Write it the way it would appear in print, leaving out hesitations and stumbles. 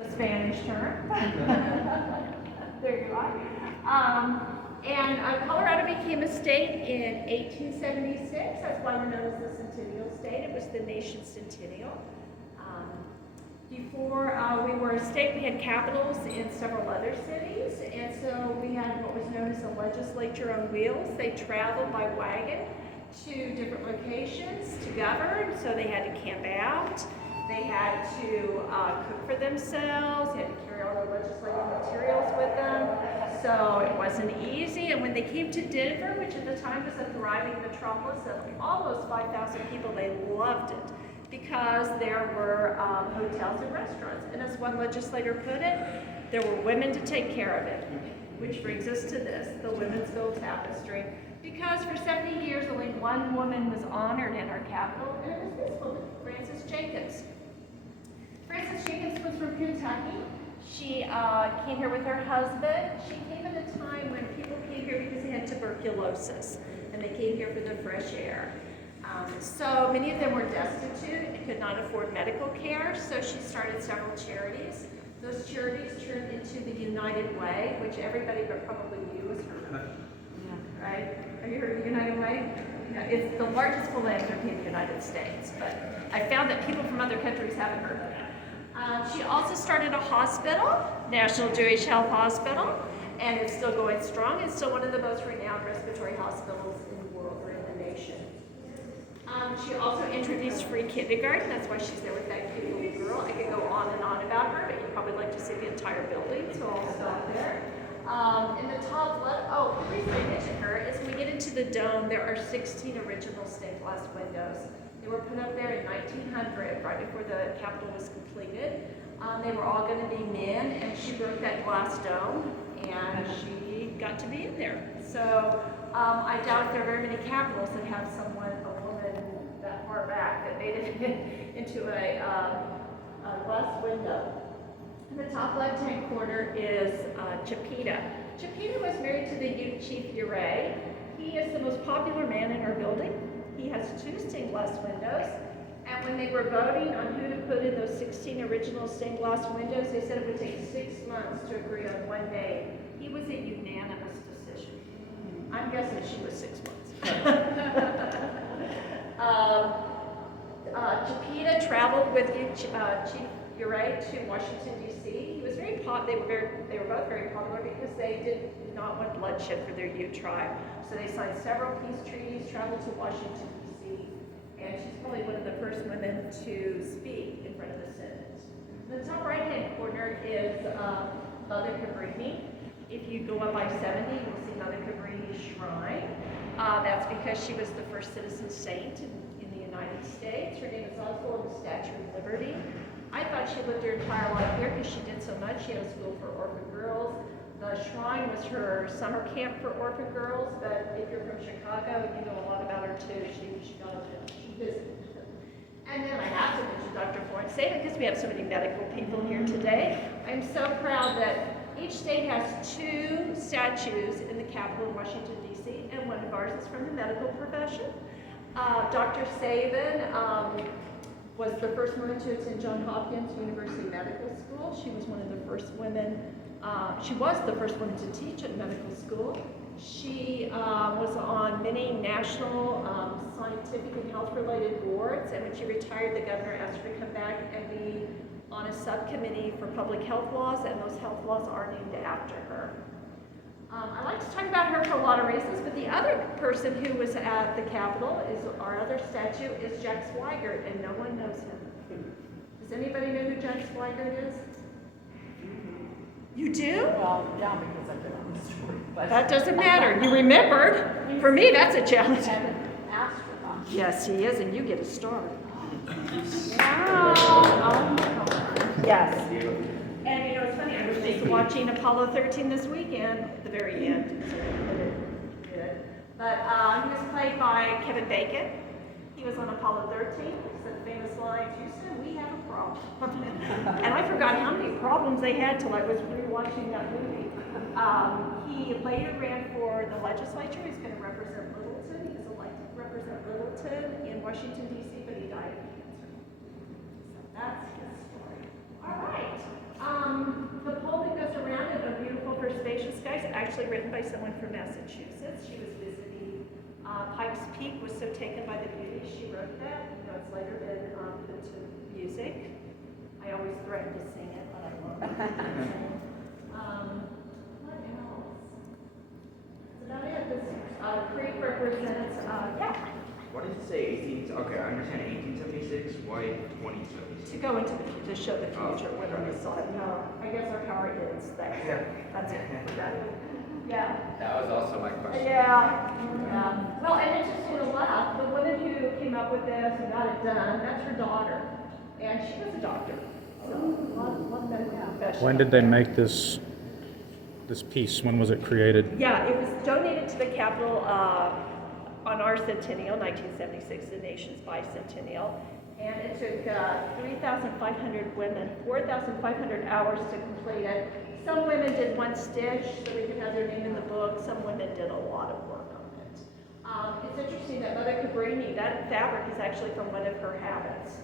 a Spanish term. There you are. Colorado became a state in 1876. That's why we're known as the Centennial State. It was the nation's centennial. Before we were a state, we had capitals in several other cities, and so we had what was known as a legislature on wheels. They traveled by wagon to different locations to govern, so they had to camp out. They had to cook for themselves. They had to carry all their legislative materials with them. So it wasn't easy. And when they came to Denver, which at the time was a thriving metropolis of almost 5,000 people, they loved it because there were hotels and restaurants. And as one legislator put it, there were women to take care of it, which brings us to this, the Women'sville Tapestry. Because for 70 years, only one woman was honored in our capital, and it was this woman, Frances Jacobs. Frances Jacobs was from Kentucky. She came here with her husband. She came at a time when people came here because they had tuberculosis, and they came here for the fresh air. So many of them were destitute and could not afford medical care, so she started several charities. Those charities turned into the United Way, which everybody but probably you has heard of. Right? Have you heard of the United Way? Yeah, it's the largest philanthropy in the United States, but I found that people from other countries haven't heard of it. She also started a hospital, National Jewish Health Hospital, and it's still going strong. It's still one of the most renowned respiratory hospitals in the world or in the nation. She also introduced free kindergarten. That's why she's there with that cute little girl. I could go on and on about her, but you'd probably like to see the entire building, so I'll stop there. In the top left, the reason I mention her is when we get into the dome, there are 16 original stained glass windows. They were put up there in 1900, right before the Capitol was completed. They were all going to be men, and she broke that glass dome, and she got to be in there. So I doubt there are very many capitals that have a woman that far back that made it into a glass window. In the top left-hand corner is Chapita. Chapita was married to the Ute Chief Uray. He is the most popular man in our building. He has 2 stained glass windows. And when they were voting on who to put in those 16 original stained glass windows, they said it would take 6 months to agree on one name. He was a unanimous decision. I'm guessing she was 6 months. Chapita traveled with Chief Uray to Washington, D.C. He was very they were both very popular because they did not want bloodshed for their Ute tribe. So they signed several peace treaties, traveled to Washington, D.C., and she's probably one of the first women to speak in front of the Senate. In the top right-hand corner is Mother Cabrini. If you go up I-70, you'll see Mother Cabrini's shrine. That's because she was the first citizen saint in the United States. Her name is also on the Statue of Liberty. I thought she lived her entire life here because she did so much. She had a school for orphan girls. The shrine was her summer camp for orphan girls, but if you're from Chicago, you know a lot about her too. She visited. And then I have to mention Dr. Florence Sabin because we have so many medical people here today. I'm so proud that each state has 2 statues in the Capitol in Washington, D.C., and one of ours is from the medical profession. Dr. Sabin was the first woman to attend Johns Hopkins University Medical School. She was one of the first women, she was the first woman to teach at medical school. She was on many national scientific and health-related boards, and when she retired, the governor asked her to come back and be on a subcommittee for public health laws, and those health laws are named after her. I like to talk about her for a lot of reasons, but the other person who was at the Capitol is our other statue is Jack Swigert, and no one knows him. Does anybody know who Jack Swigert is? You do? Well, yeah, because I've been on the story. But that doesn't matter. You remembered. For me, that's a challenge. He's an astronaut. Yes, he is, and you get a star. Wow. Oh, my God. Yes. And you know, it's funny, I was just watching Apollo 13 this weekend at the very end. But he was played by Kevin Bacon. He was on Apollo 13. He said the famous line, Houston, we have a problem. And I forgot how many problems they had till I was rewatching that movie. He later ran for the legislature. He's going to represent Littleton. He was elected to represent Littleton in Washington, D.C., but he died of cancer. So that's his story. All right. actually written by someone from Massachusetts. She was visiting Pikes Peak, was so taken by the beauty, she wrote that. You know, it's later been put to music. I always threaten to sing it, but I won't. What else? That's about it. This creek represents, yeah, Why did it say 18? Okay, I understand 1876. Why 2076? to go into to show the future when we saw it. No, I guess our power ends there. Yeah. That's it. Yeah. That was also my question. Yeah. Well, and interesting enough, the woman who came up with this and got it done, that's her daughter. And she was a doctor. So, a lot of medical profession. When did they make this piece? When was it created? Yeah, it was donated to the Capitol on our centennial, 1976, the nation's bicentennial. And it took 3,500 women, 4,500 hours to complete it. Some women did one stitch so they could have their name in the book. Some women did a lot of work on it. It's interesting that Mother Cabrini, that fabric is actually from one of her habits.